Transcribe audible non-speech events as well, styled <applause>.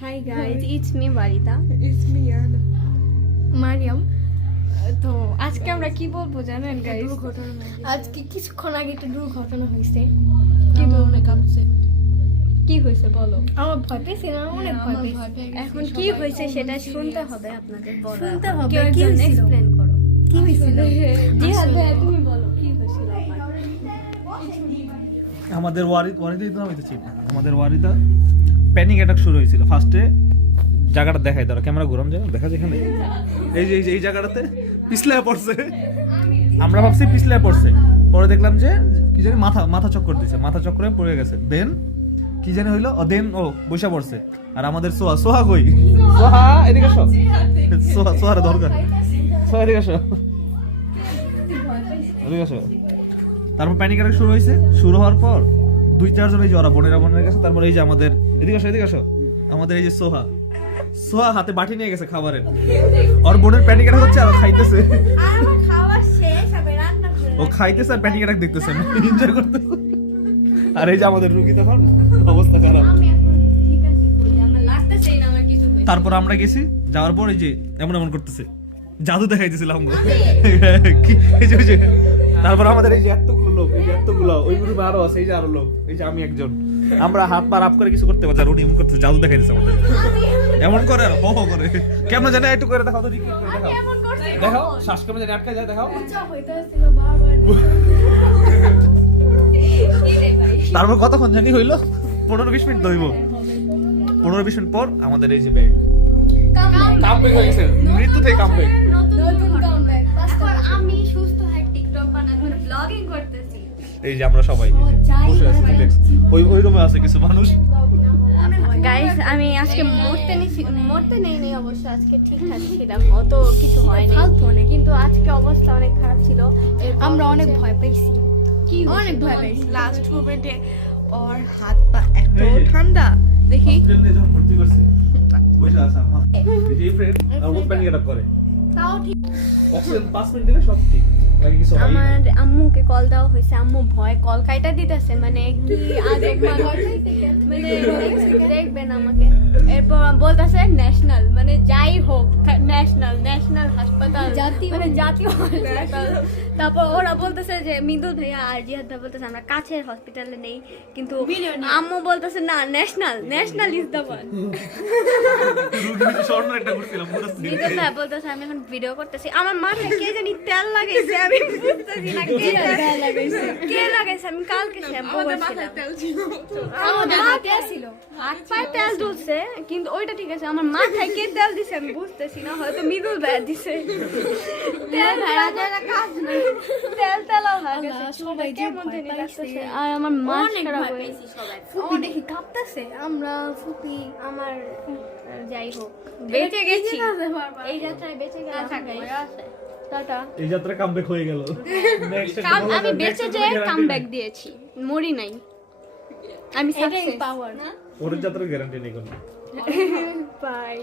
High guys it's me বারিতা It's me, Anna. Maryam তো আজকে আমরা কি বলব জানেন নাকি? আজকে কিছুক্ষণ আগে একটা দুর্ঘটনা হয়েছে। কিন্তু অনেক upset. কি হয়েছে বলো? আমার ভয় পেয়েছি না অনেক হ্যাঁ, ভয় পেয়েছি। ভয় পেয়ে গেছি, এখন কি হয়েছে সেটা। শুনতে হবে আপনাদের বলা শুনতে হবে, কি? এক্সপ্লেন করো। কি হয়েছিল? জিহাদ ভাইয়া তুমি বলো কি হয়েছিল? আমাদের ওয়ারি ওয়ারিতেই তো আমি তো চিনি আমাদের ওয়ারিতে প্যানিক অ্যাটাক শুরু হয়েছিল। ফার্স্টে জায়গাটা দেখাই দাঁড়া ক্যামেরা গরম যায় দেখা যায় এখানে। এই যে, এই জায়গাটাতে পিছলে পড়ছে। আমরা ভাবছি পিছলে পড়ছে। পরে দেখলাম যে, কি জানি মাথা মাথা চক্কর দিছে, মাথা চক্করে পড়ে গেছে। দেন কি জানি হইল দেন ও বৈশা পড়ছে। আর আমাদের সোহা সোহা কই? সোহা, এদিকে আসো। সোহা, সোহার দরকার। সোহা, এদিকে আসো। এদিকে আসো। তারপর প্যানিক অ্যাটাক শুরু হয়েছে। শুরু হওয়ার পর দুই চারজন এই যে ওরা বোনেরা বোনের কাছে তারপর এই যে আমাদের এদিকে আসো এদিকে আসো। আমাদের এই যে সোহা সোহা হাতে বাটি নিয়ে গেছে খাবারের। ওর বোনের প্যানিক অ্যাটাক হচ্ছে আর খাইতেছে। ও খাইতেছে আর প্যানিক অ্যাটাক দেখতেছে এনজয় করতেছে আর এই যে আমাদের রুগী তখন অবস্থা খারাপ। তারপর আমরা গেছি যাওয়ার পর এই যে এমন এমন করতেছে। জাদু দেখাইতেছিলাম। <laughs> এই যে তারপর আমাদের এই যে এতগুলো লোক এই যে এতগুলো ওই গ্রুপে আরও আছে এই যে আরও লোক এই যে আমি একজন। আমরা হাত পা আপ করে কিছু করতে পারছি আর উনি এমন করতেছে জাদু দেখাইতেছে আমাদের। এমন করে আর হো হো করে। কেমন জানে একটু করে দেখাও তো ঠিক করে দেখাও। দেখাও শ্বাস কেমন জানি আটকে যায় দেখাও। তারপর কতক্ষণ জানি হইল? পনেরো বিশ মিনিট ধরবো পনেরো বিশ মিনিট পর আমাদের এই যে ব্যাগ কামব্যাক হয়ে গেছে। মৃত্যু থেকে কামব্যাক নতুন। এখন আমি সুস্থ ব্লগিং করতেছি। এই যে আমরা সবাই। বসে আছি ওই ওই রুমে আছে কিছু মানুষ। গাইস আমি আজকে মরতে নিছি মরতে নেই নেই অবশ্য আজকে ঠিকঠাক ছিলাম। অত কিছু হয়নি। কিন্তু আজকে অবস্থা অনেক খারাপ ছিল। আমরা অনেক ভয় পাইছি। কি অনেক ভয় পাইছি। লাস্ট মোমেন্টে ওর হাত পা এত ঠান্ডা। দেখি। ট্রেনে যখন ভর্তি করছে <laughs> বসে আছে আমার। এই ফ্রেন্ড আর ও প্যানিক করে। তাও ঠিক। অক্সিজেন 5 মিনিট দিলে সব ঠিক। লাগে কিছু আমার আম্মুকে কল দেওয়া হয়েছে। আম্মু ভয় কল কাইটা দিতেছে। মানে কি আজব মানে দেখবেন আমাকে। এরপর বলতেছে ন্যাশনাল মানে যাই হোক ন্যাশনাল ন্যাশনাল হাসপাতাল মানে জাতীয় হাসপাতাল তারপর ওরা বলতেছে যে মৃদুল ভাইয়া আর জিহাদ ভাই বলতেছে আমরা কাছের হসপিটালে নেই। কিন্তু আম্মু বলতেছে না national national is the one একটা করছিলাম পুরো scene। বলতেছে আমি এখন ভিডিও করতেছি। আমার মাথায় কে জানি তেল লাগাইছে আমি বুঝতেছি না কে তেল লাগাইছে? কে লাগাইছে? আমি কালকে শ্যাম্পু মাথায় তেল ছিল। আমাদের মাথায় ছিল। হাত পায়ে তেল দুলছে কিন্তু ওইটা ঠিক আছে আমার মাথায় কে তেল দিছে আমি বুঝতেছি না হয়তো মৃদুল ভাই দিছে। তেল আর আমার মাথা খারাপ হয়ে কাঁপতেছে। আমরা ফুপি আমার যাই হোক। বেঁচে গেছি। এই যাত্রায় বেঁচে গেলাম টাটা। এই যাত্রা কামব্যাক হয়ে গেল। Next একটা কাম বলা আমি বেঁচে যে একটা কাম নেই। ব্যাক দিয়েছি। মরি নাই। আমি সাকসেস পাওয়ার ওর যাত্রার গ্যারান্টি নেই কোনো। বাই